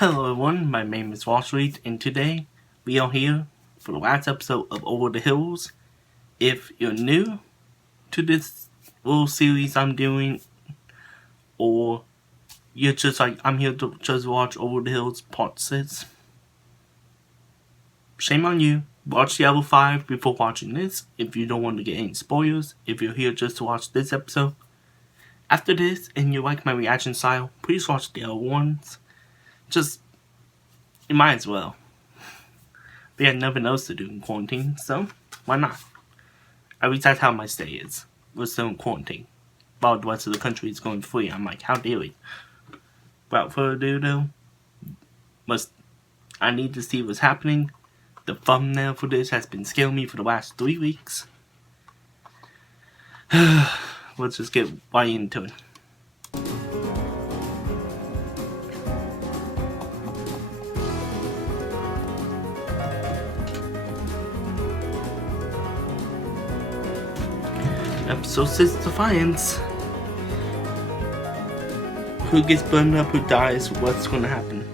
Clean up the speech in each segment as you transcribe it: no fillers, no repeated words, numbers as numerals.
Hello everyone, my name is WalStreet, and today we are here for the last episode of Over the Hills. If you're new to this little series I'm doing, or you're just like, I'm here to just watch Over the Hills Part 6, shame on you. Watch the other 5 before watching this if you don't want to get any spoilers. If you're here just to watch this episode, after this and you like my reaction style, please watch the other ones. You might as well. We had nothing else to do in quarantine, so why not? At least that's how my stay is. We're still in quarantine. While the rest of the country is going free, I'm like, how dare we? Without further ado, though, I need to see what's happening. The thumbnail for this has been scaring me for the last 3 weeks. Let's just get right into it. Episode 6, Defiance. Who gets burned up, who dies, what's gonna happen?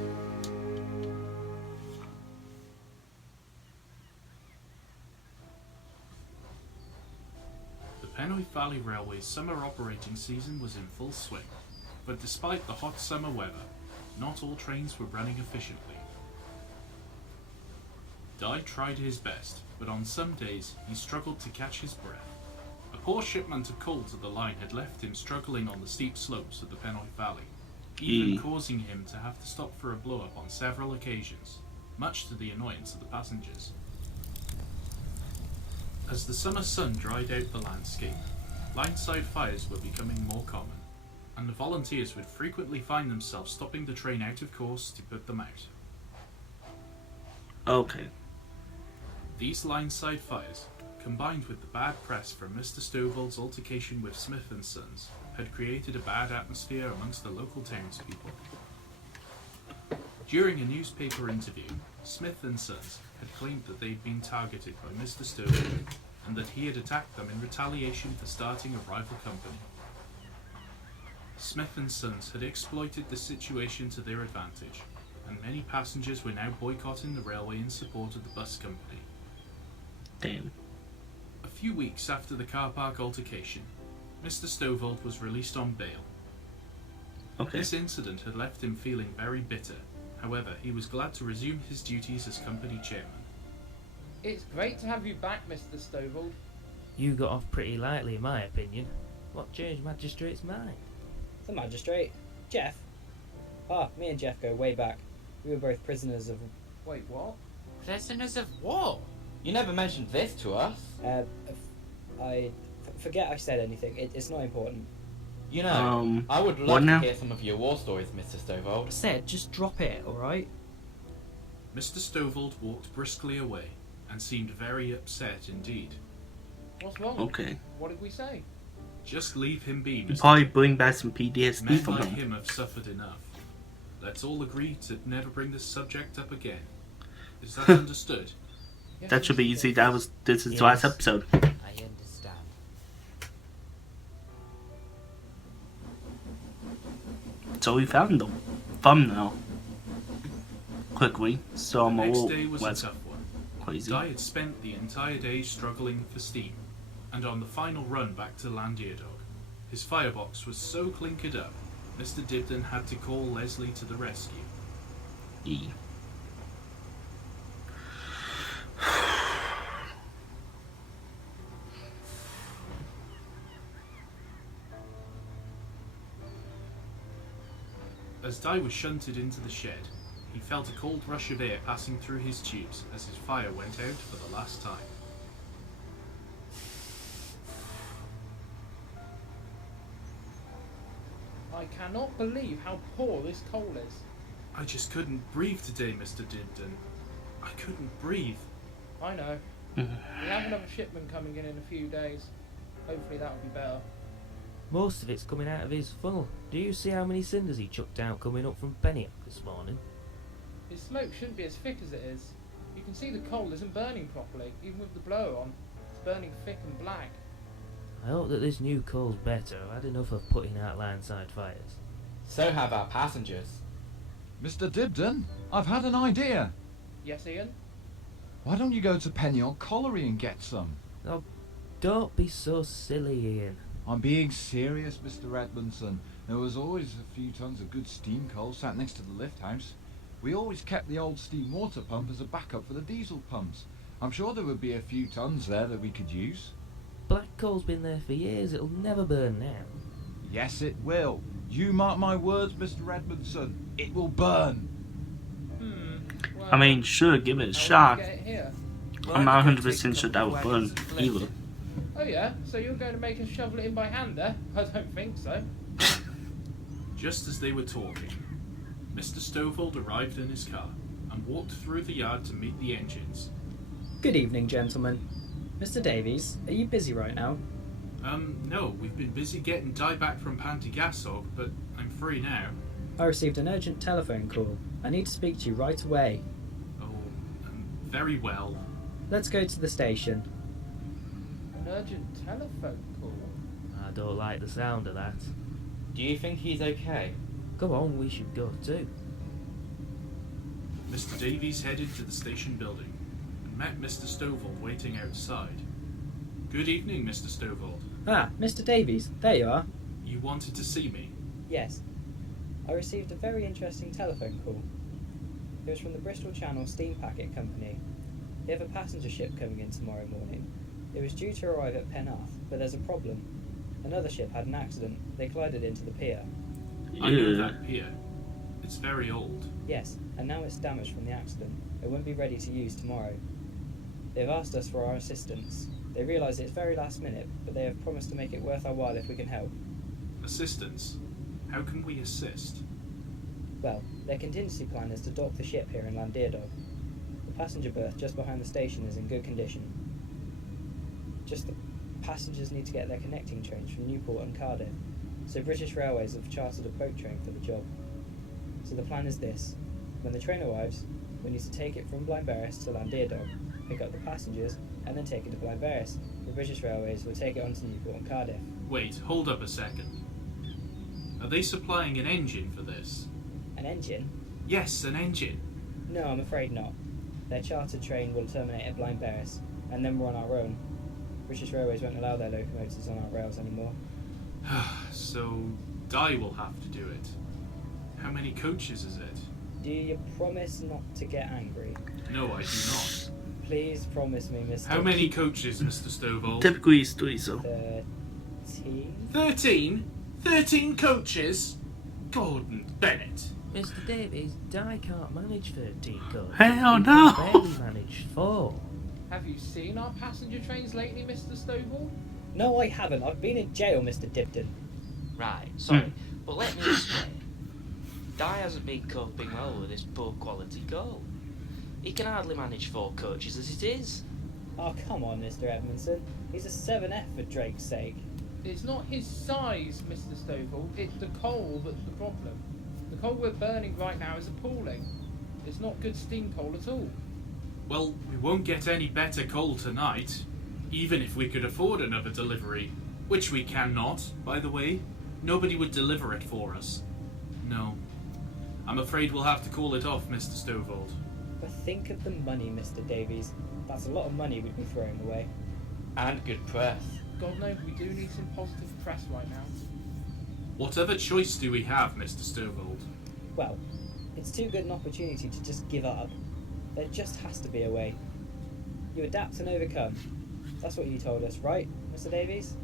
The Penoy Valley Railway's summer operating season was in full swing, but despite the hot summer weather, not all trains were running efficiently. Di tried his best, but on some days he struggled to catch his breath. A poor shipment of coal to the line had left him struggling on the steep slopes of the Penoy Valley, even causing him to have to stop for a blow-up on several occasions, much to the annoyance of the passengers. As the summer sun dried out the landscape, line-side fires were becoming more common, and the volunteers would frequently find themselves stopping the train out of course to put them out. Okay. These line-side fires, combined with the bad press from Mr. Stovall's altercation with Smith and Sons, had created a bad atmosphere amongst the local townspeople. During a newspaper interview, Smith and Sons had claimed that they'd been targeted by Mr. Stovall and that he had attacked them in retaliation for starting a rival company. Smith and Sons had exploited the situation to their advantage, and many passengers were now boycotting the railway in support of the bus company. Damn. A few weeks after the car park altercation, Mr. Stovall was released on bail. Okay. This incident had left him feeling very bitter. However, he was glad to resume his duties as company chairman. It's great to have you back, Mr. Stovall. You got off pretty lightly, in my opinion. What changed Magistrate's mind? The magistrate? Jeff? Me and Jeff go way back. We were both prisoners of... Wait, what? Prisoners of war? You never mentioned this to us. Forget I said anything. It's not important. You know, I would love now? to hear some of your war stories, Mr. Stovall. Said, just drop it, alright? Mr. Stovall walked briskly away and seemed very upset indeed. What's wrong? Okay. What did we say? Just leave him be, You Mr. probably bring back some PTSD Men from like him. him have suffered enough. Let's all agree to never bring this subject up again. Is that understood? Yes, That should be Mr. easy. Stovall. This is Yes. the last episode. I understand. So we found the thumbnail quickly, so I'm The a next little day was less a tough one. crazy. Di had spent the entire day struggling for steam, and on the final run back to Landierdog, his firebox was so clinkered up, Mr. Dibdin had to call Leslie to the rescue. E. As Di was shunted into the shed, he felt a cold rush of air passing through his tubes as his fire went out for the last time. I cannot believe how poor this coal is. I just couldn't breathe today, Mr. Dibdin. I couldn't breathe. I know. We have another shipment coming in a few days. Hopefully that'll be better. Most of it's coming out of his funnel. Do you see how many cinders he chucked out coming up from Penny this morning? His smoke shouldn't be as thick as it is. You can see the coal isn't burning properly, even with the blower on. It's burning thick and black. I hope that this new coal's better. I've had enough of putting out line-side fires. So have our passengers. Mr. Dibdin, I've had an idea. Yes, Ian? Why don't you go to Pennyard Colliery and get some? Oh, don't be so silly, Ian. I'm being serious, Mr. Edmondson. There was always a few tons of good steam coal sat next to the lift house. We always kept the old steam water pump as a backup for the diesel pumps. I'm sure there would be a few tons there that we could use. Black coal's been there for years. It'll never burn now. Yes, it will. You mark my words, Mr. Edmondson. It will burn. Well, I mean, sure, give it a how shot. will we get it here? I'm not 100% sure that would burn either. Oh yeah? So you're going to make us shovel it in by hand, eh? I don't think so. Just as they were talking, Mr. Stovall arrived in his car and walked through the yard to meet the engines. Good evening, gentlemen. Mr. Davies, are you busy right now? No, we've been busy getting dye back from Pantygassog, but I'm free now. I received an urgent telephone call. I need to speak to you right away. Oh, very well. Let's go to the station. An urgent telephone call. I don't like the sound of that. Do you think he's okay? Come on, we should go too. Mr. Davies headed to the station building and met Mr. Stovall waiting outside. Good evening, Mr. Stovall. Ah, Mr. Davies, there you are. You wanted to see me? Yes. I received a very interesting telephone call. It was from the Bristol Channel Steam Packet Company. They have a passenger ship coming in tomorrow morning. It was due to arrive at Penarth, but there's a problem. Another ship had an accident. They collided into the pier. I know that pier. It's very old. Yes, and now it's damaged from the accident. It won't be ready to use tomorrow. They've asked us for our assistance. They realise it's very last minute, but they have promised to make it worth our while if we can help. Assistance? How can we assist? Well, their contingency plan is to dock the ship here in Landeerdog. The passenger berth just behind the station is in good condition. Just the passengers need to get their connecting trains from Newport and Cardiff, so British Railways have chartered a boat train for the job. So the plan is this. When the train arrives, we need to take it from Blaenberris to Landeerdog, pick up the passengers, and then take it to Blaenberris. The British Railways will take it on to Newport and Cardiff. Wait, hold up a second. Are they supplying an engine for this? An engine? Yes, an engine. No, I'm afraid not. Their chartered train will terminate at Blaenberris, and then we're on our own. British Railways won't allow their locomotives on our rails anymore. So, Dye will have to do it. How many coaches is it? Do you promise not to get angry? No, I do not. Please promise me, Mr. How many coaches, Mr. Stovall? Typically, it's 3, so. 13? 13? 13 coaches? Gordon Bennett. Mr. Davies, Di can't manage 13 coaches. Hell He no! can barely manage 4. Have you seen our passenger trains lately, Mr. Stovall? No, I haven't. I've been in jail, Mr. Dibdin. Right, sorry, but let me explain. Di hasn't been coping well with this poor quality coal. He can hardly manage 4 coaches as it is. Oh, come on, Mr. Edmondson. He's a 7F for Drake's sake. It's not his size, Mr. Stovall. It's the coal that's the problem. The coal we're burning right now is appalling. It's not good steam coal at all. Well, we won't get any better coal tonight, even if we could afford another delivery. Which we cannot, by the way. Nobody would deliver it for us. No. I'm afraid we'll have to call it off, Mr. Stovall. But think of the money, Mr. Davies. That's a lot of money we'd be throwing away. And good press. God knows we do need some positive press right now. What other choice do we have, Mr. Stovall? Well, it's too good an opportunity to just give up. There just has to be a way. You adapt and overcome. That's what you told us, right, Mr. Davies?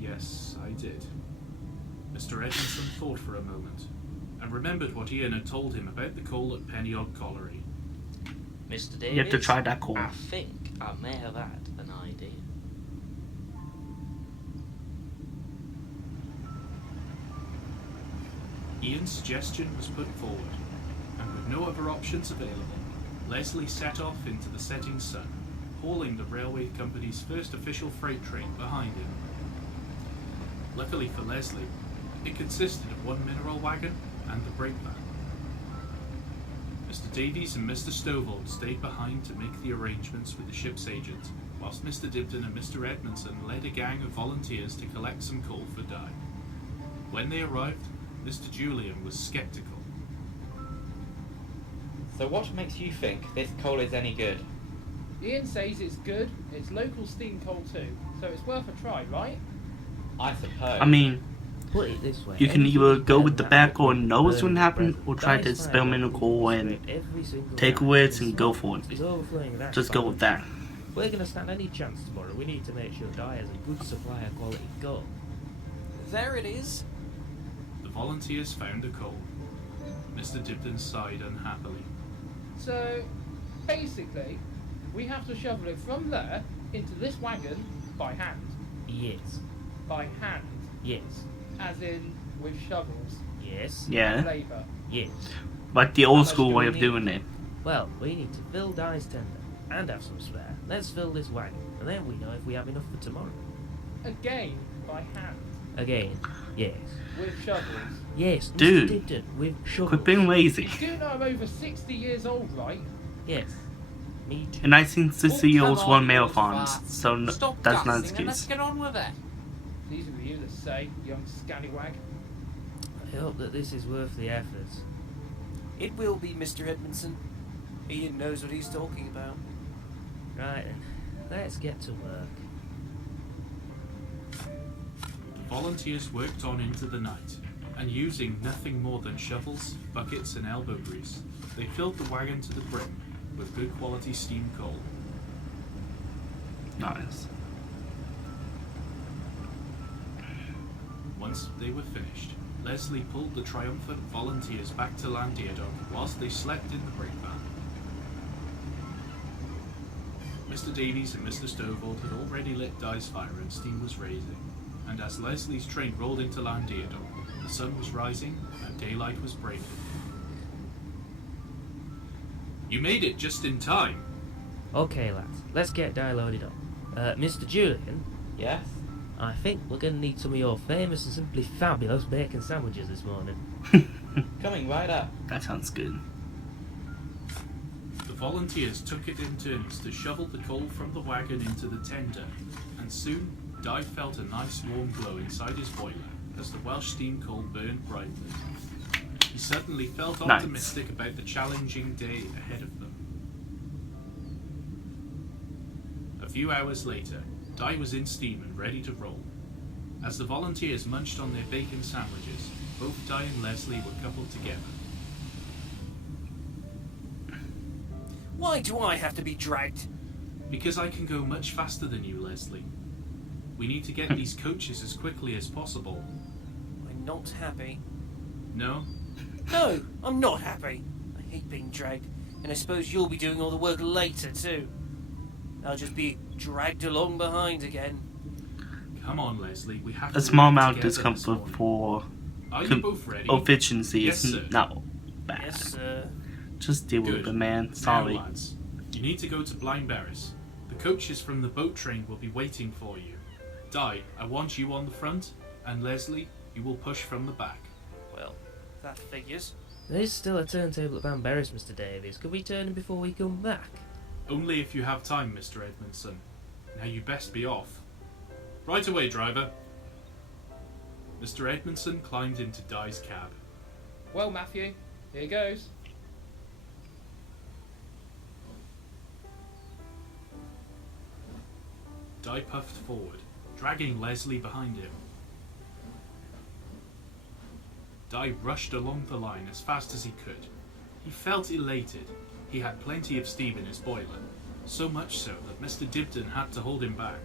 Yes, I did. Mr. Edmondson thought for a moment, and remembered what Ian had told him about the coal at Pennyog Colliery. Mr. Davies, You have to try that coal. I think I may have had an idea. Ian's suggestion was put forward, and with no other options available, Leslie set off into the setting sun, hauling the railway company's first official freight train behind him. Luckily for Leslie, it consisted of one mineral wagon and the brake van. Mr. Davies and Mr. Stovall stayed behind to make the arrangements with the ship's agent, whilst Mr. Dibdin and Mr. Edmondson led a gang of volunteers to collect some coal for Dye. When they arrived, Mr. Julian was sceptical. So what makes you think this coal is any good? Ian says it's good, it's local steam coal too, so it's worth a try, right? I suppose. I mean, Put it this way. you can anything either is go better with the than back that or liquid know what's going burning to at happen, present. or try to Dye's experiment a fire coal will and scrape every single take round. words The and go swamp for it. is overflowing with Just go with that. If we're going to stand any chance tomorrow, we need to make sure Dye has a good supply of quality coal. There it is. The volunteers found the coal. Mr. Dibdin sighed unhappily. So, basically, we have to shovel it from there into this wagon by hand. Yes. By hand, Yes. as in with shovels Yes. and Yeah, labour. Yes. like the How old much school do way we of need? doing it. Well, we need to fill Dye's tender and have some spare. Let's fill this wagon, and then we know if we have enough for tomorrow. Again, by hand, Again. Yes. with shovels. Yes. Dude. Mr. Dibdin, with shovels. Quit being lazy. You do know I'm over 60 years old, right? Yes. Me too. And I've seen 60-year-olds come run on, you old marathons, fart. so Stop that's not an gassing and let's excuse. get on with it. These are you that say, young scallywag. I hope that this is worth the effort. It will be, Mr. Edmondson. Ian knows what he's talking about. Right then. Let's get to work. The volunteers worked on into the night, and using nothing more than shovels, buckets, and elbow grease, they filled the wagon to the brim with good quality steam coal. Nice. Once they were finished, Leslie pulled the triumphant volunteers back to Landiadog whilst they slept in the brake van. Mr. Davies and Mr. Stovall had already lit Dye's fire and steam was raising, and as Leslie's train rolled into Landiadog, the sun was rising and daylight was breaking. You made it just in time. Okay, lads. Let's get Dye loaded up. Mr. Julian, Yes? I think we're going to need some of your famous and simply fabulous bacon sandwiches this morning. Coming right up. That sounds good. The volunteers took it in turns to shovel the coal from the wagon into the tender, and soon Dye felt a nice warm glow inside his boiler as the Welsh steam coal burned brightly. He suddenly felt Nice. optimistic about the challenging day ahead of them. A few hours later, Dye was in steam and ready to roll. As the volunteers munched on their bacon sandwiches, both Dye and Leslie were coupled together. Why do I have to be dragged? Because I can go much faster than you, Leslie. We need to get these coaches as quickly as possible. I'm not happy. No? No, I'm not happy. I hate being dragged, and I suppose you'll be doing all the work later too. I'll just be dragged along behind again. Come on, Leslie, we have A to small work amount of together this discomfort morning. for Are you both ready? efficiency Yes, is sir. not bad. Yes, sir. Just deal with Good. it, man. Now, Sorry. lads, you need to go to Blind Barris. The coaches from the boat train will be waiting for you. Dye, I want you on the front, and Leslie, you will push from the back. Well, that figures. There's still a turntable at Van Berris, Mr. Davies. Could we turn him before we come back? Only if you have time, Mr. Edmondson. Now you best be off. Right away, driver. Mr. Edmondson climbed into Dye's cab. Well, Matthew, here goes. Dye puffed forward, dragging Leslie behind him. Dye rushed along the line as fast as he could. He felt elated. He had plenty of steam in his boiler, so much so that Mr. Dibdin had to hold him back.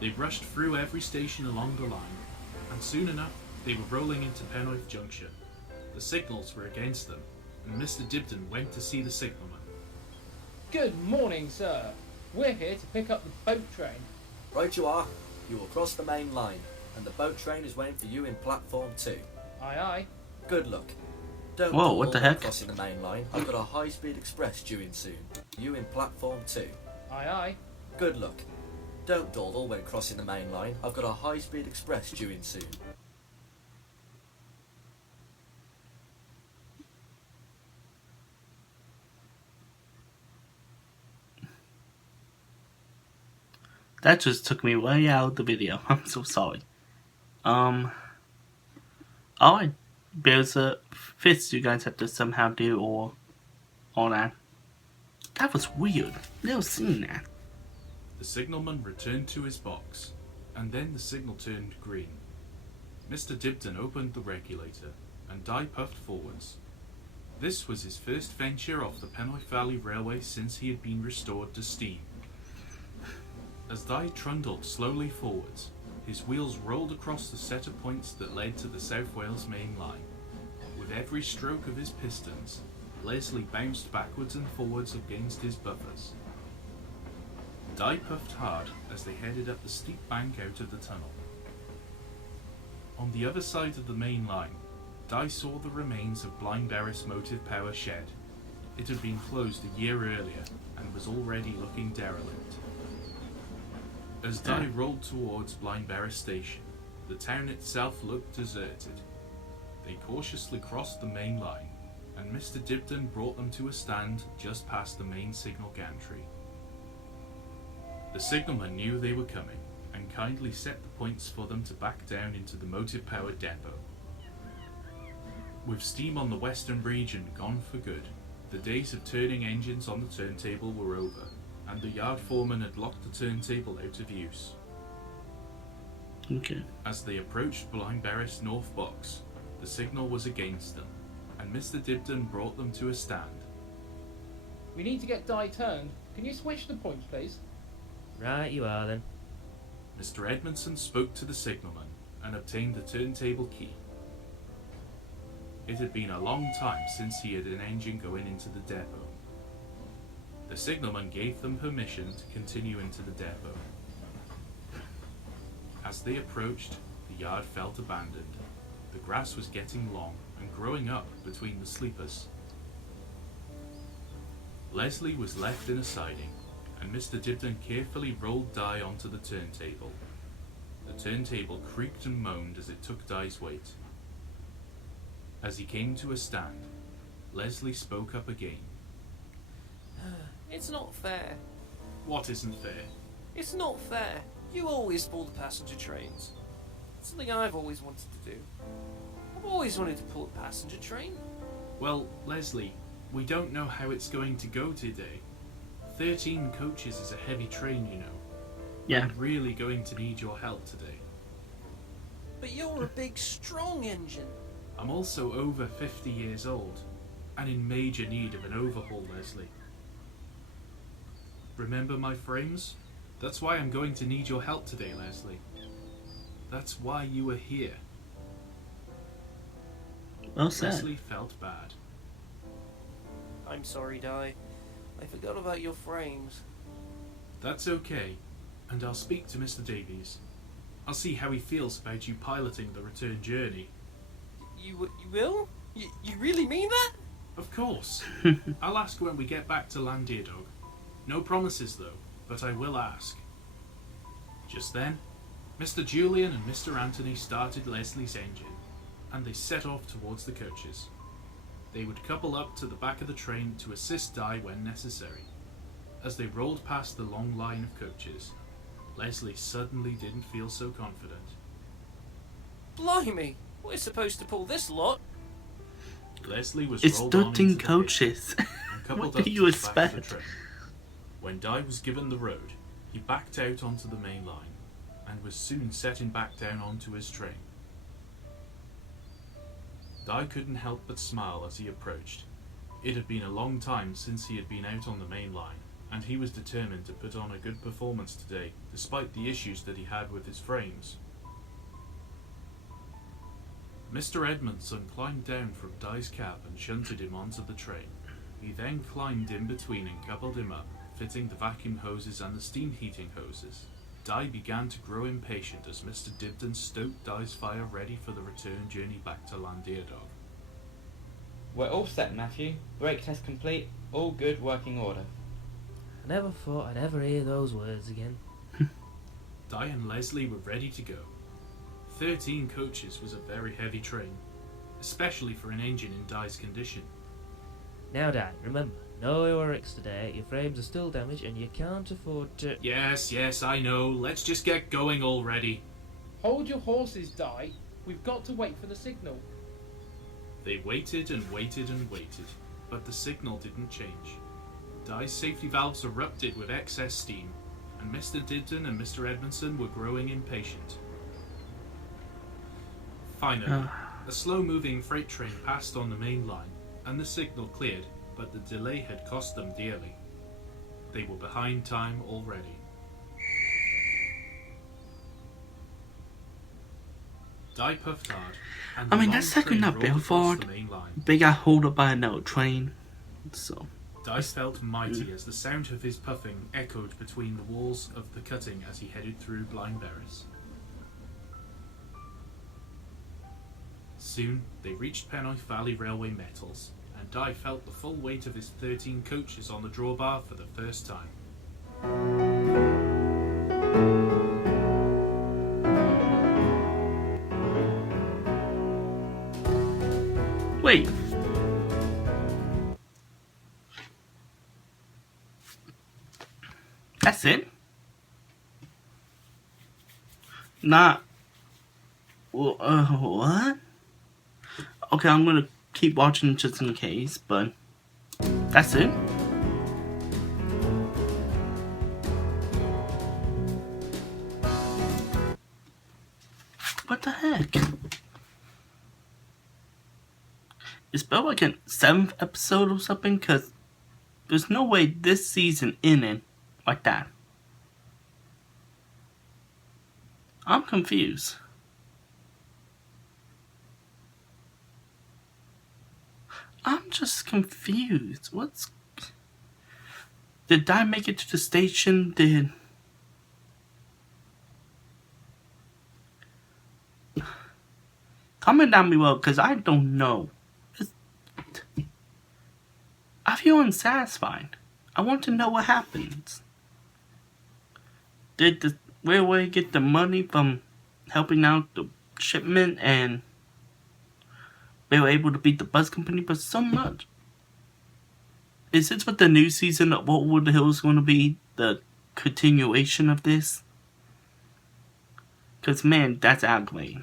They rushed through every station along the line, and soon enough they were rolling into Penrith Junction. The signals were against them, and Mr. Dibdin went to see the signalman. Good morning, sir. We're here to pick up the boat train. Right you are. You will cross the main line, and the boat train is waiting for you in platform 2. Aye, aye. Good luck. Don't Whoa, dawdle what the when heck? crossing the main line. I've got a high-speed express due in soon. You in platform 2. Aye, aye. Good luck. Don't dawdle when crossing the main line. I've got a high-speed express due in soon. That just took me way out of the video. I'm so sorry. Alright. There's a fist you guys have to somehow do or all that. That was weird. Never seen that. The signalman returned to his box, and then the signal turned green. Mr. Dibdin opened the regulator, and Di puffed forwards. This was his first venture off the Penoy Valley Railway since he had been restored to steam. As Di trundled slowly forwards, his wheels rolled across the set of points that led to the South Wales main line. With every stroke of his pistons, Leslie bounced backwards and forwards against his buffers. Di puffed hard as they headed up the steep bank out of the tunnel. On the other side of the main line, Di saw the remains of Blindberris Motive Power Shed. It had been closed a year earlier and was already looking derelict. As Di rolled towards Blindberris Station, the town itself looked deserted. They cautiously crossed the main line, and Mr. Dibdin brought them to a stand just past the main signal gantry. The signalman knew they were coming, and kindly set the points for them to back down into the motive power depot. With steam on the western region gone for good, the days of turning engines on the turntable were over, and the yard foreman had locked the turntable out of use. Okay. As they approached Blindberris North Box, the signal was against them, and Mr. Dibdin brought them to a stand. We need to get Di turned. Can you switch the points, please? Right, you are then. Mr. Edmondson spoke to the signalman and obtained the turntable key. It had been a long time since he had an engine going into the depot. The signalman gave them permission to continue into the depot. As they approached, the yard felt abandoned. The grass was getting long and growing up between the sleepers. Leslie was left in a siding, and Mr. Dibdin carefully rolled Di onto the turntable. The turntable creaked and moaned as it took Di's weight. As he came to a stand, Leslie spoke up again. It's not fair. What isn't fair? It's not fair. You always pull the passenger trains. It's something I've always wanted to do. I've always wanted to pull a passenger train. Well, Leslie, we don't know how it's going to go today. 13 coaches is a heavy train, you know. Yeah. I'm really going to need your help today. But you're a big, strong engine. I'm also over 50 years old, and in major need of an overhaul, Leslie. Remember my frames? That's why I'm going to need your help today, Leslie. That's why you were here. Well said. Leslie felt bad. I'm sorry, Di. I forgot about your frames. That's okay, and I'll speak to Mr. Davies. I'll see how he feels about you piloting the return journey. You will? You really mean that? Of course. I'll ask when we get back to Landierdog. No promises though, but I will ask. Just then, Mr. Julian and Mr. Anthony started Leslie's engine, and they set off towards the coaches. They would couple up to the back of the train to assist Di when necessary. As they rolled past the long line of coaches, Leslie suddenly didn't feel so confident. Blimey, we're supposed to pull this lot. Leslie was It's rolled on 13 into the coaches. pit and coupled What up do you to the back of the expect? train. When Di was given the road, he backed out onto the main line and was soon setting back down onto his train. Di couldn't help but smile as he approached. It had been a long time since he had been out on the main line, and he was determined to put on a good performance today, despite the issues that he had with his frames. Mr. Edmondson climbed down from Di's cab and shunted him onto the train. He then climbed in between and coupled him up, fitting the vacuum hoses and the steam heating hoses. Di began to grow impatient as Mr. Dibdin stoked Di's fire ready for the return journey back to Landierdog. We're all set, Matthew. Brake test complete. All good, working order. I never thought I'd ever hear those words again. Di and Leslie were ready to go. 13 coaches was a very heavy train, especially for an engine in Di's condition. Now, Dad, remember, no Oryx today. Your frames are still damaged, and you can't afford to. Yes, I know. Let's just get going already. Hold your horses, Di. We've got to wait for the signal. They waited and waited and waited, but the signal didn't change. Di's safety valves erupted with excess steam, and Mr. Dibden and Mr. Edmondson were growing impatient. Finally, a slow-moving freight train passed on the main line, and the signal cleared, but the delay had cost them dearly. They were behind time already. Di puffed hard, and I the mean, long that's second train up rolled across Belfort. the main line. They got hold up by another train. So. Di felt mighty as the sound of his puffing echoed between the walls of the cutting as he headed through Blind Berris. Soon they reached Pennoy Valley Railway Metals, and Di felt the full weight of his 13 coaches on the drawbar for the first time. Wait. That's it? Not. What? Okay, I'm gonna keep watching just in case, but that's it? What the heck? It's about like a 7th episode or something, because there's no way this season ended like that. I'm confused. I'm just confused. Did I make it to the station? Comment down below, because I don't know. I feel unsatisfied. I want to know what happens. Did the railway get the money from helping out the shipment and they were able to beat the bus company by so much? Is this what the new season of Over the Hills is going to be? The continuation of this? Because, man, that's ugly.